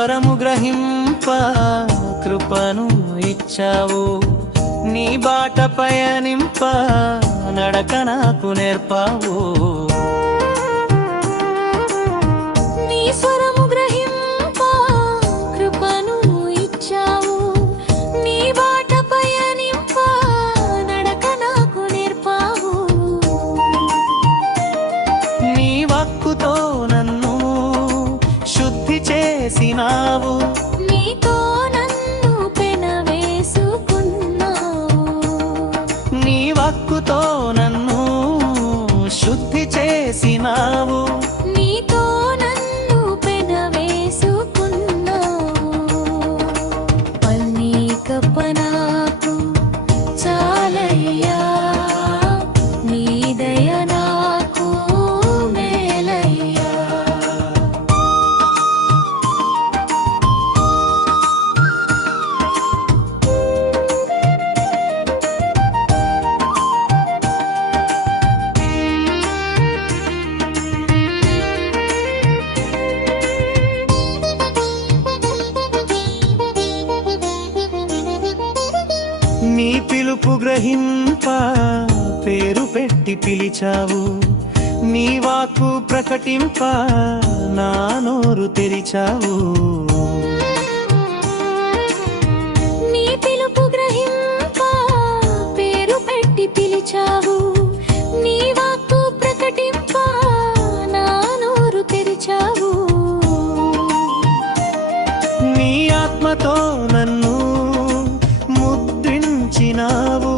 స్వరము గ్రహింప కృపను ఇచ్చావు, నీ బాట పయనింప నడక నాకు నేర్పావు. నీ స్వరము గ్రహింప కృపను ఇచ్చావు, నీ బాట పయనింప నడక నాకు నేర్పావు. నీ వాక్కుతో నన్ను శుద్ధి చేసినావు, నీతో నన్ను పెనవేసుకున్నావు. నీ వాక్కుతో నన్ను శుద్ధి చేసినావు, నీతో నన్ను పెనవేసుకున్నావు. పల్నీ కప్పనాకు చాలయ్యా, నీ దయ నాకు మేలయ్యా. నీ పిలుపు గ్రహింప పేరు పెట్టి పిలిచావు, నీ వాక్కు ప్రకటింప నా నోరు తెరిచావు. నీ పిలుపు గ్రహింప పేరు పెట్టి పిలిచావు, నీ వాక్కు ప్రకటింప నా నోరు తెరిచావు. నీ ఆత్మతో నన్ను ముద్రించినావు,